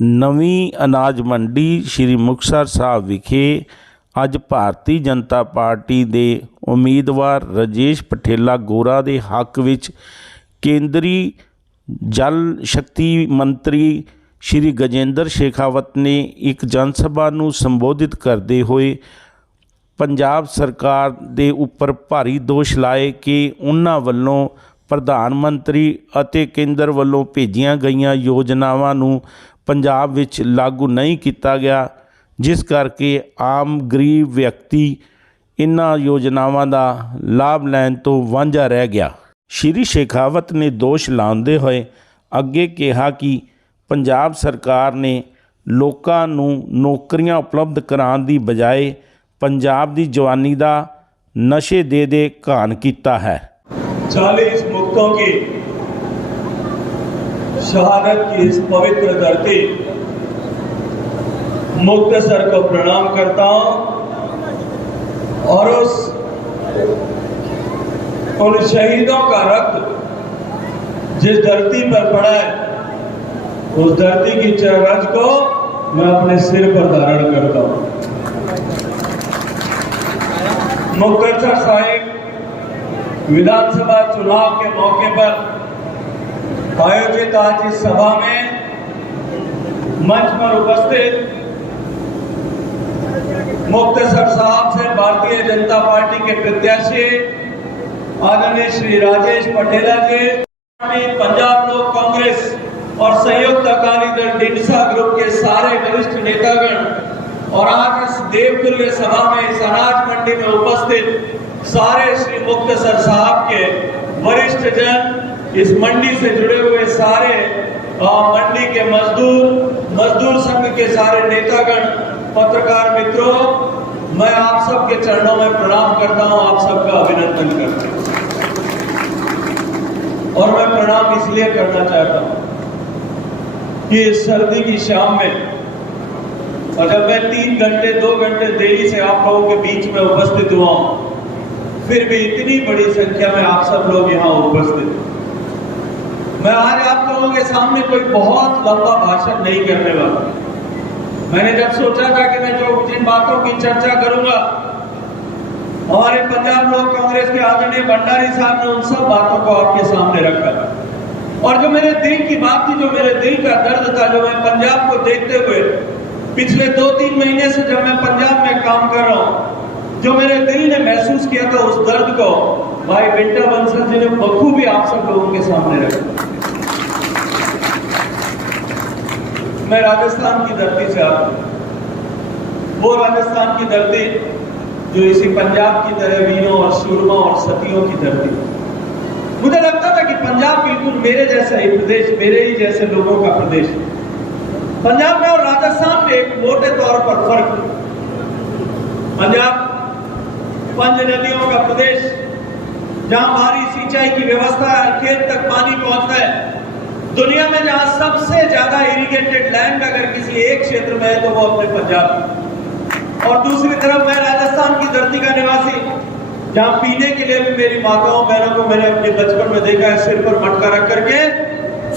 नवीं अनाज मंडी श्री मुक्तसर साहब विखे अज भारतीय जनता पार्टी के उम्मीदवार राजेश पटेला गोरा के हक विच केंद्री जल शक्ति मंत्री श्री गजेंद्र शेखावत ने एक जनसभा नूं संबोधित करते हुए पंजाब सरकार के उपर भारी दोष लाए कि उन्हां वल्लों प्रधानमंत्री अते केंद्र वल्लों भेजियां गईयां योजनावां नूं पंजाब विच लागू नहीं किया गया, जिस करके आम गरीब व्यक्ति इन्हां योजनावां दा लाभ लैण तो वांझा रह गया। श्री शेखावत ने दोष लाउंदे होए अगे कहा कि पंजाब सरकार ने लोकां नूं नौकरियां उपलब्ध कराउण दी बजाय पंजाब दी जवानी दा नशे दे घान कीता है। 40 मुक्तों की शहादत की इस पवित्र धरती मुक्तसर को प्रणाम करता हूं और उन शहीदों का रक्त जिस धरती पर पड़ा है उस धरती की रज को मैं अपने सिर पर धारण करता हूं। मुक्तसर साहिब विधानसभा चुनाव के मौके पर आयोजित आज इस सभा में मंच पर उपस्थित मुक्तसर साहब से भारतीय जनता पार्टी के प्रत्याशी आदरणीय श्री राजेश पटेला जी, पंजाब लोक कांग्रेस और संयुक्त अकाली दल डिंडसा ग्रुप के सारे वरिष्ठ नेतागण और आज इस देवतुल्य सभा में इस अनाज मंडी में उपस्थित सारे श्री मुक्तसर साहब के वरिष्ठ जन, इस मंडी से जुड़े हुए सारे मंडी के मजदूर संघ के सारे नेतागण, पत्रकार मित्रों, मैं आप सबके चरणों में प्रणाम करता हूं, आप सबका अभिनंदन करता हूं। और मैं प्रणाम इसलिए करना चाहता हूं कि इस सर्दी की शाम में और जब मैं 3 घंटे 2 घंटे देरी से आप लोगों के बीच में उपस्थित हुआ हूं, फिर भी इतनी बड़ी संख्या में आप सब लोग यहाँ उपस्थित। मैं आज आप लोगों के सामने कोई बहुत लंबा भाषण नहीं करने वाला। मैंने जब सोचा था कि मैं जिन बातों की चर्चा करूंगा, हमारे पंजाब लोक कांग्रेस के आदरणीय भंडारी साहब ने उन सब बातों को आपके सामने रखा और जो मेरे दिल की बात थी, जो मेरे दिल का दर्द था, जो मैं पंजाब को देखते हुए पिछले 2-3 महीने से जब मैं पंजाब में काम कर रहा हूं, जो मेरे दिल ने महसूस किया था, उस दर्द को भाई बिंटा बंसल जी ने बखूबी आप सब लोगों के सामने रखा। मैं राजस्थान की धरती से आता हूं, वो राजस्थान की धरती जो इसी पंजाब की तरह वीरों और शूरमों और सतियों की धरती। मुझे लगता था कि पंजाब बिल्कुल मेरे जैसा ही प्रदेश, मेरे ही जैसे लोगों का प्रदेश। पंजाब में और राजस्थान में एक मोटे तौर पर फर्क है। पंजाब 5 नदियों का प्रदेश, जहां भारी सिंचाई की व्यवस्था है, खेत तक पानी पहुंचता है। दुनिया में जहां सबसे ज्यादा इरिगेटेड लैंड अगर किसी एक क्षेत्र में है तो वो अपने पंजाब। और दूसरी तरफ मैं राजस्थान की धरती का निवासी, जहां पीने के लिए भी मेरी माताओं बहनों को मैंने अपने बचपन में देखा है, सिर पर मटका रख करके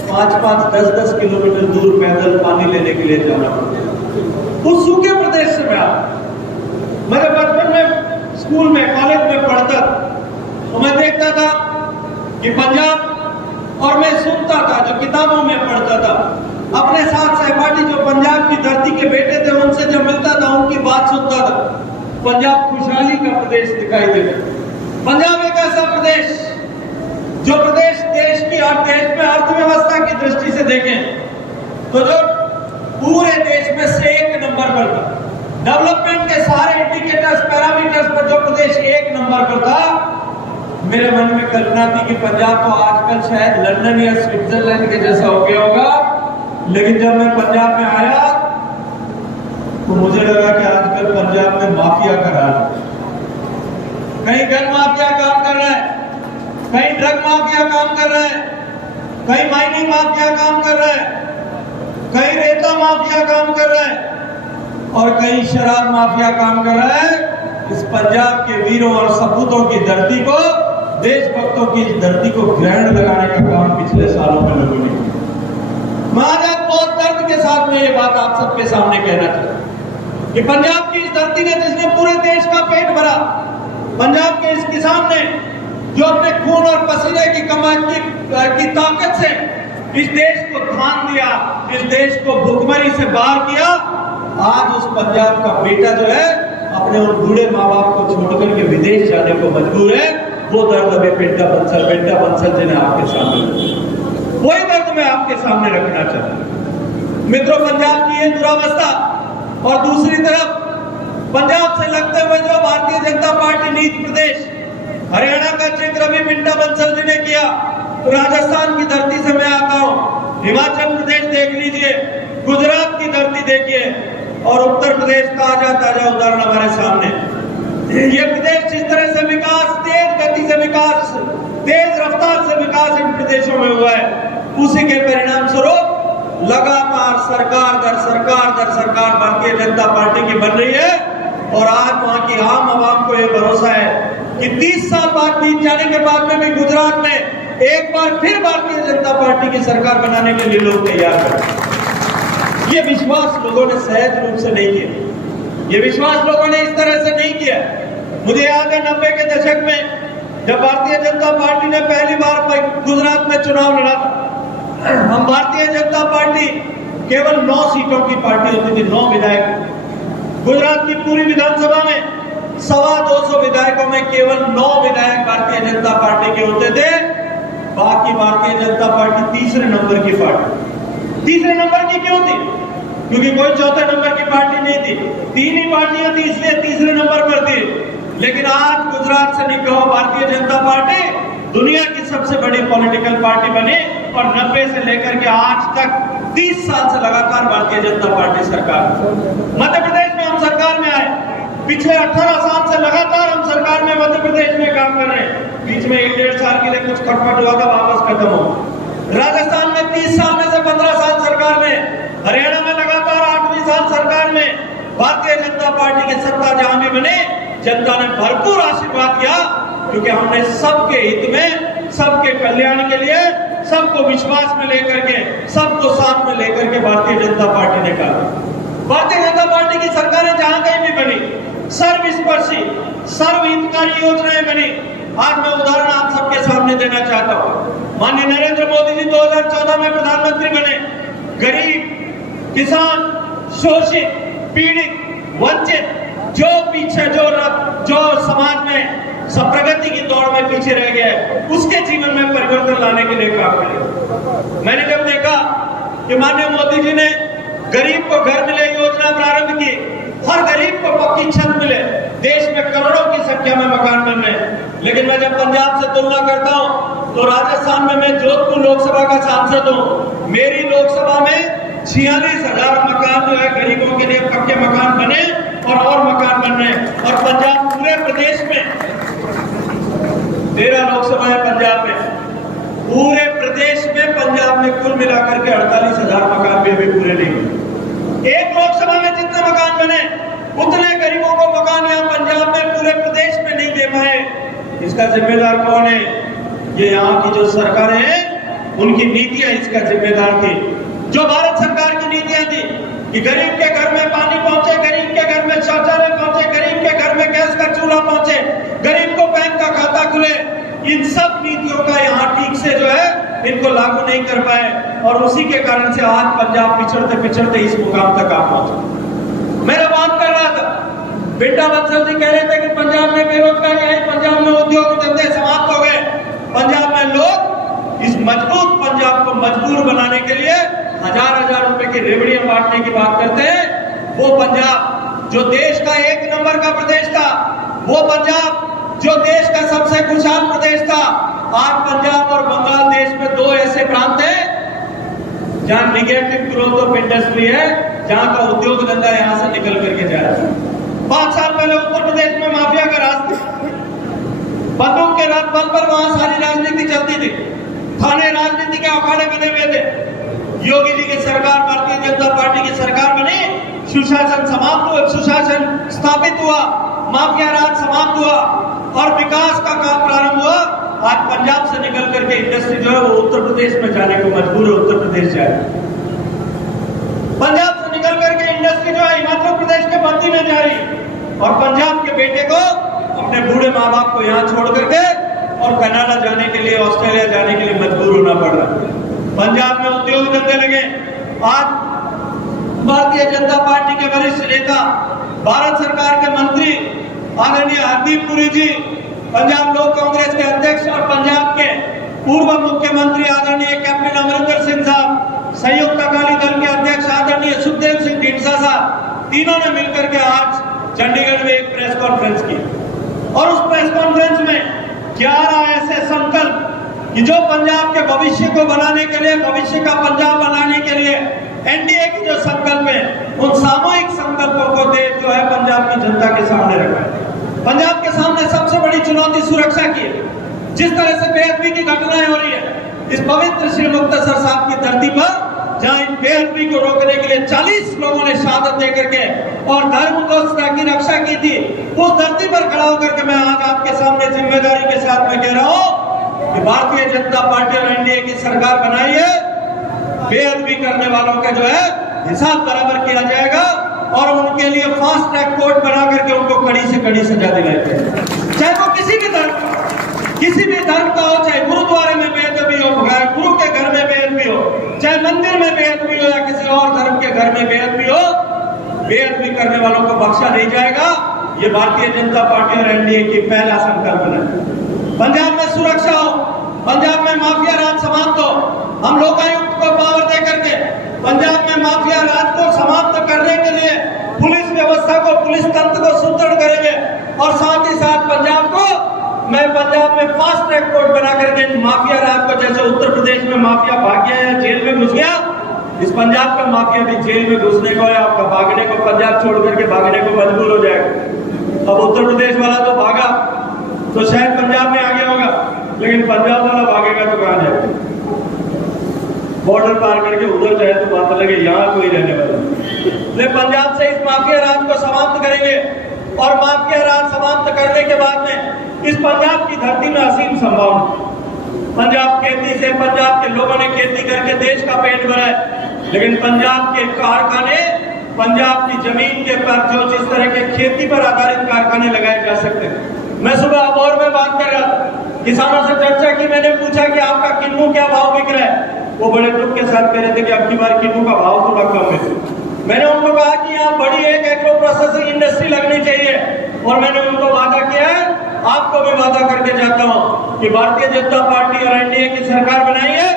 5-5, 10-10 किलोमीटर दूर पैदल पानी लेने के लिए जाना पड़ता है। उस सूखे प्रदेश से मैं मैं बचपन में स्कूल में, कॉलेज में पढ़ता तो मैं देखता था कि पंजाब, और मैं सुनता था, जो किताबों में पढ़ता था, अपने साथ सहपाठी जो पंजाब की धरती के बेटे थे उनसे जब मिलता था, उनकी बात सुनता था, पंजाब खुशहाली का प्रदेश दिखाई देता। पंजाब एक ऐसा प्रदेश जो प्रदेश देश में अर्थव्यवस्था की दृष्टि से देखें तो जो पूरे देश में से 1 नंबर पर था। डेवलपमेंट के सारे इंडिकेटर्स, पैरामीटर्स पर जो प्रदेश 1 नंबर पर था, मेरे मन में कल्पना थी कि पंजाब तो आजकल शायद लंदन या स्विट्जरलैंड के जैसा हो गया होगा। लेकिन जब मैं पंजाब में आया तो मुझे लगा कि आजकल पंजाब में माफिया का राज है। कहीं गन माफिया काम कर रहा है, कहीं ड्रग माफिया काम कर रहा है, कहीं माइनिंग माफिया काम कर रहा है, कहीं रेता माफिया काम कर रहा है और कहीं शराब माफिया काम कर रहा है। इस पंजाब के वीरों और सपूतों की धरती को, देशभक्तों की इस धरती को ग्रहण लगाने का काम पिछले सालों में लोगों ने किया। मैं आज बहुत दर्द के साथ में ये बात आप सबके सामने कहना चाहता हूं कि पंजाब की इस धरती ने जिसने पूरे देश का पेट भरा, पंजाब के इस किसान ने जो अपने खून और पसीने की कमाई की ताकत से इस देश को धान दिया, इस देश को भुखमरी से बाहर किया, आज उस पंजाब का बेटा जो है अपने उन बूढ़े माँ बाप को छोड़कर के विदेश जाने को मजबूर है। वो दर्द अभी बेटा बंसल जी ने आपके सामने, वही दर्द मैं आपके सामने रखना चाहता हूं। मित्रों, पंजाब की ये दुरावस्था और दूसरी तरफ पंजाब से लगते हुए जो भारतीय जनता पार्टी नीति प्रदेश, हरियाणा का जिक्र अभी पिंटा बंसल जी ने किया, तो राजस्थान की धरती से मैं आता हूं, हिमाचल प्रदेश देख लीजिए, गुजरात की धरती देखिए, और उत्तर प्रदेश का ताजा उदाहरण हमारे सामने। ये प्रदेश जिस तरह से विकास, तेज गति से विकास, तेज रफ्तार से विकास इन प्रदेशों में हुआ है, उसी के परिणाम स्वरूप लगातार सरकार दर सरकार भारतीय जनता पार्टी की बन रही है। और आज वहां की आम आवाम को यह भरोसा है कि 30 साल बाद बीत जाने के बाद में भी गुजरात में एक बार फिर भारतीय जनता पार्टी की सरकार बनाने के लिए लोग तैयार हैं। ये विश्वास लोगों ने सहज रूप से नहीं किया, ये विश्वास लोगों ने इस तरह से नहीं किया। मुझे याद है 90 के दशक में जब भारतीय जनता पार्टी ने पहली बार गुजरात में चुनाव लड़ा था, हम भारतीय जनता पार्टी केवल 9 सीटों की पार्टी होती थी, 9 विधायक। गुजरात की पूरी विधानसभा में 225 विधायकों में केवल 9 विधायक भारतीय जनता पार्टी के होते थे। बाकी भारतीय जनता पार्टी तीसरे नंबर की पार्टी। तीसरे नंबर की क्यों थी? क्योंकि कोई चौथे नंबर की पार्टी नहीं थी, 3 ही पार्टियां थी, इसलिए तीसरे नंबर पर थी। लेकिन आज गुजरात से निकलो, भारतीय जनता पार्टी दुनिया की सबसे बड़ी पॉलिटिकल पार्टी बनी और 90 से लेकर के आज तक 30 साल से लगातार भारतीय जनता पार्टी सरकार। मध्य प्रदेश में हम सरकार में आए, पिछले 18 साल से लगातार हम सरकार में मध्य प्रदेश में काम कर रहे हैं। बीच में 1-1.5 साल के लिए कुछ खटपट हुआ था, वापस खत्म हो। राजस्थान में 30 साल में से 15 साल सरकार में, हरियाणा में लगातार 8वीं साल सरकार में भारतीय जनता पार्टी की सत्ता जहां भी बने, जनता ने भरपूर आशीर्वाद किया, क्योंकि हमने सबके हित में, सबके कल्याण के लिए, सबको विश्वास में लेकर के, सबको साथ में लेकर के भारतीय जनता पार्टी ने कहा। भारतीय जनता पार्टी की सरकारें जहां कहीं भी बनी, सर्वस्पर्शी, सर्वहितकारी योजनाएं बनी। आज मैं उदाहरण आप सबके सामने देना चाहता हूं। माननीय नरेंद्र मोदी जी 2014 में प्रधानमंत्री बने। गरीब, किसान, शोषित, पीड़ित, वंचित, जो पीछे जो समाज में सब प्रगति की दौड़ में पीछे रह गए, उसके जीवन में परिवर्तन लाने के लिए काम करें। मैंने जब देखा कि माननीय मोदी जी ने गरीब को घर मिले योजना प्रारंभ की, हर गरीब को पक्की छत मिले, देश में करोड़ों की संख्या में मकान बन रहे हैं। लेकिन मैं जब पंजाब से तुलना करता हूं तो राजस्थान में मैं जोधपुर लोकसभा का सांसद हूं, मेरी लोकसभा में 46,000 मकान जो है गरीबों के लिए पक्के मकान बने और मकान बन रहे हैं। और पंजाब पूरे प्रदेश में 13 लोकसभा है पंजाब में, पूरे प्रदेश में पंजाब में कुल मिलाकर के 48,000 मकान भी अभी पूरे नहीं हुए। एक लोकसभा में जितने मकान बने उतने गरीबों को मकान यहाँ पंजाब में पूरे प्रदेश में नहीं दे पाए। इसका जिम्मेदार कौन है? ये यहाँ की जो सरकारें हैं, उनकी नीतियां इसका जिम्मेदार थी। जो भारत सरकार की नीतियां थी कि गरीब के घर में पानी पहुंचे, गरीब के घर में शौचालय पहुंचे, गरीब के घर में गैस का चूल्हा पहुंचे, गरीब को बैंक का खाता खुले, इन सब नीतियों का यहाँ ठीक से जो है इनको लागू नहीं कर पाए। और उसी के कारण से आज पंजाब पिछड़ते पिछड़ते इस मुकाम तक आ पहुंचे। मेरा बात कर रहा था, पिंटा बंसल जी कह रहे थे कि पंजाब में बेरोजगारी आई, पंजाब में उद्योग धंधे समाप्त हो गए। पंजाब में लोग इस मजबूत पंजाब को मजबूर बनाने के लिए हजार रुपए की रेवड़ियां बांटने की बात करते हैं। वो पंजाब जो देश का 1 नंबर का प्रदेश था, वो पंजाब जो देश का सबसे खुशहाल प्रदेश था, आज पंजाब और बंगाल देश में 2 ऐसे प्रांत हैं जहां निगेटिव ग्रोथ ऑफ इंडस्ट्री है, जहां का उद्योग धंधा यहां से निकल करके जा रहा है। 5 साल पहले उत्तर प्रदेश में माफिया का राज था, बंदूक के बल पर वहां सारी राजनीति चलती थी, थाने राजनीति के अखाड़े बने हुए थे। योगी जी की सरकार, भारतीय जनता पार्टी की सरकार बनी, सुशासन समाप्त हुआ, सुशासन स्थापित हुआ, माफिया राज समाप्त हुआ और विकास का काम प्रारंभ हुआ। आज पंजाब से निकल करके इंडस्ट्री जो है वो उत्तर प्रदेश में जाने को मजबूर है, उत्तर प्रदेश जाए। होने जा रही है और पंजाब के बेटे को अपने बूढ़े माँ बाप को यहाँ छोड़ करके और कनाडा जाने के लिए, ऑस्ट्रेलिया जाने के लिए मजबूर होना पड़ रहा है। पंजाब में उद्योग धंधे लगे। आज भारतीय जनता पार्टी के वरिष्ठ नेता, भारत सरकार के मंत्री आदरणीय हरदीप पुरी जी, पंजाब लोक कांग्रेस के अध्यक्ष और पंजाब के पूर्व मुख्यमंत्री आदरणीय कैप्टन अमरिंदर सिंह साहब, संयुक्त अकाली दल के अध्यक्ष आदरणीय सुखदेव सिंह ढींडसा साहब, तीनों ने मिलकर के आज चंडीगढ़ में एक प्रेस कॉन्फ्रेंस की और उस प्रेस कॉन्फ्रेंस में 11 ऐसे संकल्प कि जो पंजाब के भविष्य को बनाने के लिए, भविष्य का पंजाब बनाने के लिए एनडीए की जो संकल्प है, उन सामूहिक संकल्पों को देश जो है पंजाब की जनता के सामने रखा है। पंजाब के सामने सबसे बड़ी चुनौती सुरक्षा की है। जिस तरह से बेअदबी की घटनाएं हो रही है इस पवित्र श्री मुक्तसर साहब की धरती पर, जहां इन बेअदबी को रोकने के लिए 40 लोगों ने शहादत देकर के और धर्म की रक्षा की थी, उस धरती पर खड़ा होकर के मैं आज आपके सामने जिम्मेदारी के साथ में कह रहा हूं कि भारतीय जनता पार्टी और एनडीए की सरकार बनाई है, बेअदबी करने वालों का जो है हिसाब बराबर किया जाएगा और उनके लिए फास्ट ट्रैक कोर्ट बना करके उनको कड़ी से कड़ी सजा दिलाई जाएगी, चाहे वो किसी भी धर्म का हो, चाहे गुरुद्वारे में बेअदबी हो, गुरु के घर में बेअदबी हो, चाहे मंदिर में बेअदबी हो या किसी और धर्म के घर में बेअदबी हो, बेअदबी करने वालों को बख्शा नहीं जाएगा। ये भारतीय जनता पार्टी और एनडीए की पहला संकल्प है। पंजाब में सुरक्षा हो, पंजाब में माफिया राज समाप्त हो। हम लोकायुक्त को पावर दे करके पंजाब में माफिया राज को समाप्त करने के लिए पुलिस व्यवस्था को, पुलिस तंत्र को सुदृढ़ करेंगे और साथ ही साथ पंजाब में फास्ट ट्रैक कोर्ट बना करके माफिया राज को, जैसे उत्तर प्रदेश में माफिया भाग गया या जेल में घुस गया, इस पंजाब का माफिया भी जेल में घुसने को या भागने को, पंजाब छोड़ करके भागने को मजबूर हो जाएगा। अब उत्तर प्रदेश वाला तो भागा तो शायद पंजाब में आ गया होगा, लेकिन पंजाब वाला भागेगा तो कहां जाएगा? बॉर्डर पार करके उधर जाए तो बात लगे यहाँ कोई रहने वाला। पंजाब से इस माफिया राज को समाप्त करेंगे और माफिया राज समाप्त करने के बाद में इस पंजाब की धरती में असीम संभावना। पंजाब खेती से, पंजाब के लोगों ने खेती करके देश का पेट भरा है, लेकिन पंजाब के कारखाने, पंजाब की जमीन के पर जो जिस तरह के खेती पर आधारित कारखाने लगाए जा सकते हैं। मैं सुबह अबोहर में बात कर रहा था, किसानों से चर्चा की, मैंने पूछा कि आपका किन्नू क्या भाव बिक रहा है? वो बड़े दुख के साथ कह रहे थे कि अब की बार किन्नू का भाव थोड़ा कम है। मैंने उनको कहा कि यहाँ बड़ी एक एग्रो प्रोसेसिंग इंडस्ट्री लगनी चाहिए और मैंने उनको वादा किया है, आपको भी वादा करके जाता हूँ कि भारतीय जनता पार्टी और एनडीए की सरकार बनाई है,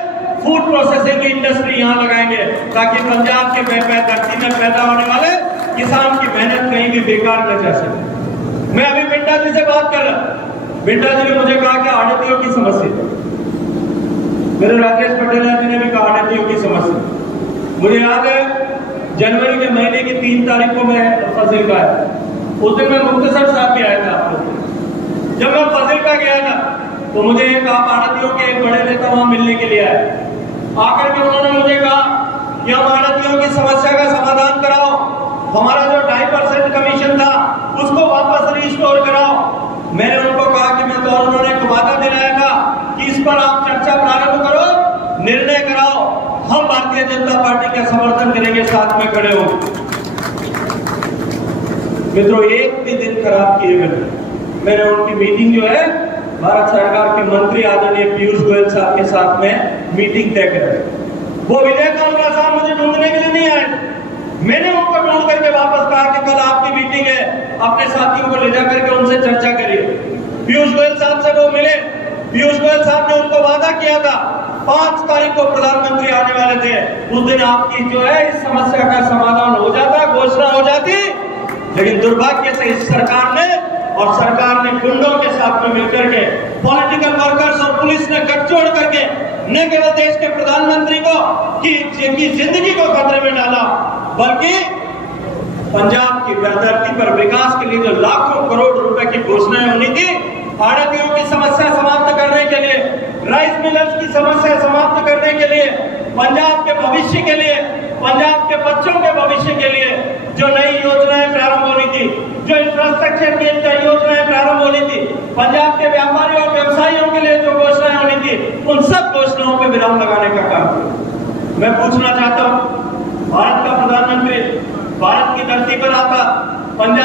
फूड प्रोसेसिंग की इंडस्ट्री यहाँ लगाएंगे ताकि पंजाब के धरती में पैदा होने वाले किसान की मेहनत कहीं भी बेकार न जा सके। मैं अभी बिंडा जी से बात कर रहा, बिंडा जी ने मुझे कहा कि आड़तियों की समस्या, मेरे राजेश पटेल जी ने भी कहा आड़तियों की समस्या। मुझे याद है जनवरी के महीने की 3 तारीख को मैं फजील आया, उस दिन मैं मुक्तसर साहब भी आया था आपको। जब मैं फजील गया था तो मुझे एक आड़तियों के एक बड़े नेता वहां मिलने के लिए आए। आकर के उन्होंने मुझे कहा कि हम आड़तियों की समस्या का समाधान कराओ, हमारा जो 2.5% कमीशन था उसको वापस रिस्टोर कराओ। मैंने उनको कहा कि मैं तो, उन्होंने एक वादा दिलाया था कि इस पर आप चर्चा प्रारंभ करो, निर्णय कराओ, हम भारतीय जनता पार्टी का समर्थन करेंगे, साथ में खड़े हो। मित्रों, एक भी दिन खराब किए मैंने उनकी मीटिंग जो है भारत सरकार के मंत्री आदरणीय पीयूष गोयल साहब के साथ में मीटिंग तय कर। वो विजय कालरा साहब मुझे ढूंढने के लिए नहीं आए, मैंने उनको ढूंढ करके वापस कहा कि कल आपकी मीटिंग है, अपने साथियों को ले जाकर के उनसे चर्चा करिए। पीयूष गोयल साहब से वो मिले, पीयूष गोयल साहब ने उनको वादा किया था 5 तारीख को प्रधानमंत्री आने वाले थे, उस दिन आपकी जो है इस समस्या का समाधान हो जाता, घोषणा हो जाती। लेकिन दुर्भाग्य से इस सरकार ने गुंडों के साथ में मिलकर के, पॉलिटिकल वर्कर्स और पुलिस ने गठजोड़ करके न केवल देश के प्रधानमंत्री को की जिंदगी को खतरे में डाला, बल्कि पंजाब की धरती पर विकास के लिए जो लाखों करोड़ रुपए की घोषणाएं होनी थी, आड़तियों की समस्या समाप्त करने के लिए, राइस मिलर्स की समस्या समाप्त करने के लिए, पंजाब के भविष्य के लिए, पंजाब के बच्चों के भविष्य के लिए जो नई योजनाएं प्रारंभ होनी थी, जो इंफ्रास्ट्रक्चर की योजनाएं प्रारंभ होनी थी, पंजाब के व्यापारियों और व्यवसायियों के लिए जो घोषणाएं होनी थी, उन सब घोषणाओं पर विराम लगाने का काम। मैं पूछना चाहता हूँ, भारत का प्रधानमंत्री भारत की धरती पर आता, पंजाब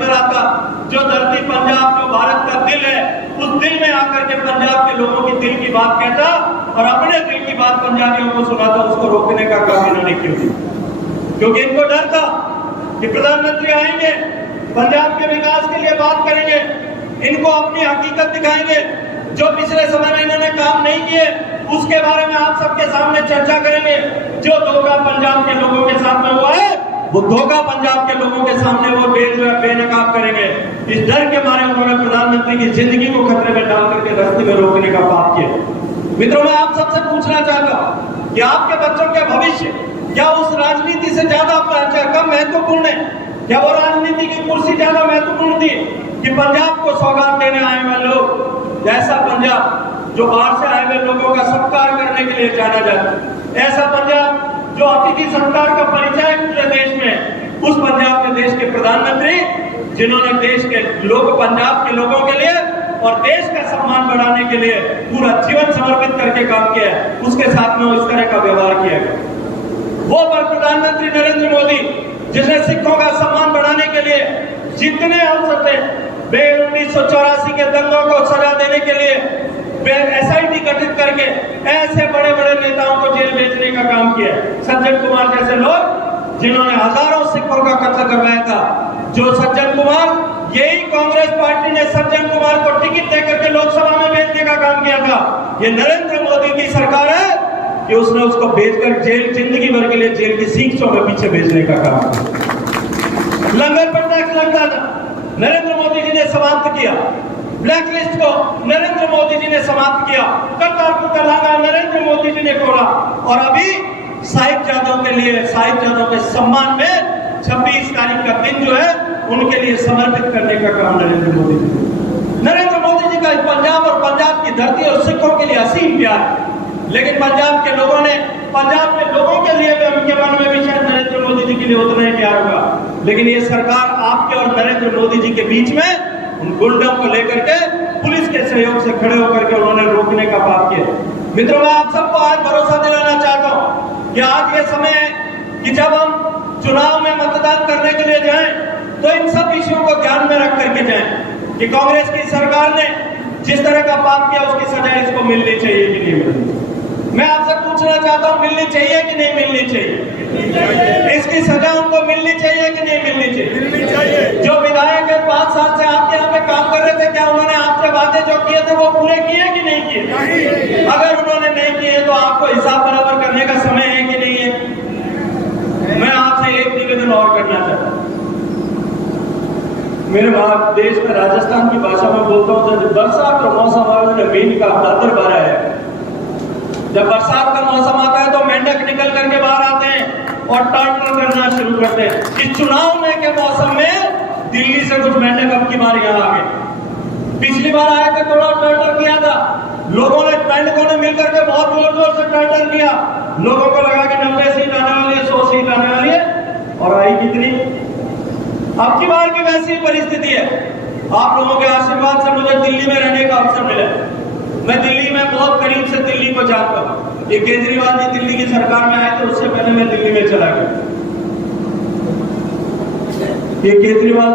पर आता, जो धरती पंजाब, जो भारत का दिल है, उस दिल में आकर के पंजाब के लोगों की दिल की बात कहता और अपने दिल की बात पंजाबियों को सुनाता, उसको रोकने का काम इन्होंने क्यों किया? क्योंकि इनको डर था कि प्रधानमंत्री आएंगे, पंजाब के विकास के लिए बात करेंगे, इनको अपनी हकीकत दिखाएंगे, जो पिछले समय में इन्होंने काम नहीं किए उसके बारे में आप सबके सामने चर्चा करेंगे। जो धोखा पंजाब के लोगों के साथ में हुआ है, वो धोखा पंजाब के लोगों के सामने वो बेनकाब करेंगे। इस डर के मारे उन्होंने प्रधानमंत्री की जिंदगी को खतरे में डाल करके रास्ते में रोकने का पाप किया। मित्रों, मैं आप सबसे पूछना चाहता हूं कि आपके बच्चों का भविष्य क्या उस राजनीति से ज्यादा कम महत्वपूर्ण है? क्या वो राजनीति की कुर्सी ज्यादा महत्वपूर्ण थी कि पंजाब को सौगात देने आए हुए लोग? ऐसा पंजाब जो बाहर से आए हुए लोगों का सत्कार करने के लिए जाना जाता है, ऐसा पंजाब जो अतिथि सत्कार का परिचय पूरे देश में, उस पंजाब के देश के प्रधानमंत्री जिन्होंने देश के लोग, पंजाब के लोगों के लिए और देश का सम्मान बढ़ाने के लिए पूरा जीवन समर्पित करके काम किया है, उसके साथ में इस तरह का व्यवहार किया गया। वो प्रधानमंत्री नरेंद्र मोदी जिसने सिखों का सम्मान बढ़ाने के लिए जितने अवसर थे, वे 1984 के दंगों को सजा देने के लिए वे SIT गठित करके ऐसे बड़े बड़े नेताओं को जेल भेजने का काम किया। सज्जन कुमार जैसे लोग जिन्होंने हजारों सिखों का कत्ल करवाया था, जो सज्जन कुमार, यही कांग्रेस पार्टी ने सज्जन कुमार को टिकट देकर के लोकसभा में भेजने का काम किया था। ये नरेंद्र मोदी की सरकार है कि उसने उसको भेजकर जेल, जिंदगी भर के लिए जेल की सीखों में पीछे भेजने का काम किया। लंगर पर टैक्स लगता था, नरेंद्र मोदी जी ने समाप्त किया। ब्लैकलिस्ट को नरेंद्र मोदी जी ने समाप्त किया। करतारपुर का लांघा नरेंद्र मोदी जी ने तोड़ा। और अभी साहिबजादों के लिए, साहिबजादों के सम्मान में 26 तारीख का दिन जो है उनके लिए समर्पित करने का काम नरेंद्र मोदी जी। नरेंद्र मोदी जी का पंजाब और पंजाब की धरती और सिखों के लिए असीम प्यार है, लेकिन पंजाब के लोगों ने, पंजाब के लोगों के लिए भी, उनके मन में भी शायद नरेंद्र मोदी जी के लिए उतना ही प्यार होगा, लेकिन ये सरकार आपके और नरेंद्र मोदी जी के बीच में उन गुंडों को लेकर के पुलिस के सहयोग से खड़े होकर के उन्होंने रोकने का पाप किया। मित्रों, मैं आप सबको आज भरोसा दिलाना चाहता हूं कि आज ये समय है कि जब हम चुनाव में मतदान करने के लिए जाएं तो इन सब विषयों को ध्यान में रख करके जाएं कि कांग्रेस की सरकार ने जिस तरह का पाप किया उसकी सजा इसको मिलनी चाहिए कि नहीं मिलनी। मैं आपसे पूछना चाहता हूं, मिलनी चाहिए कि नहीं मिलनी चाहिए? इसकी सजा उनको मिलनी चाहिए कि नहीं मिलनी चाहिए? जो विधायक है 5 साल से आपके यहाँ पे काम कर रहे थे, क्या उन्होंने आपसे वादे जो किए थे वो पूरे किए कि नहीं किए? अगर उन्होंने नहीं किए तो आपको हिसाब बराबर करने का समय है कि नहीं है? मैं आपसे एक निवेदन और करना चाहता हूँ। मेरे देश में राजस्थान की भाषा में बोलता हूँ, जब बरसात का मौसम आए जमीन का दादर भरा है। जब बरसात का मौसम आता है तो मेंढक निकल करके बाहर आते हैं और टर्न करना शुरू करते हैं। इस चुनाव में के मौसम में दिल्ली से कुछ मेंढक अब की बार यहाँ आ गए। पिछली बार आए थे, थोड़ा टर्न किया था, लोगों ने, मेंढकों ने मिलकर के बहुत जोर जोर से टर्न किया। लोगों को लगा कि 90 सीट आने वाली है, 100 सीट आने वाली है, और आई कितनी? अब की बार की वैसी परिस्थिति है। आप लोगों के आशीर्वाद से मुझे दिल्ली में रहने का अवसर मिला। मैं दिल्ली में बहुत करीब से दिल्ली को जानता हूं। ये केजरीवाल जी दिल्ली की सरकार में आए थे, उससे पहले मैं दिल्ली में चला गया। ये केजरीवाल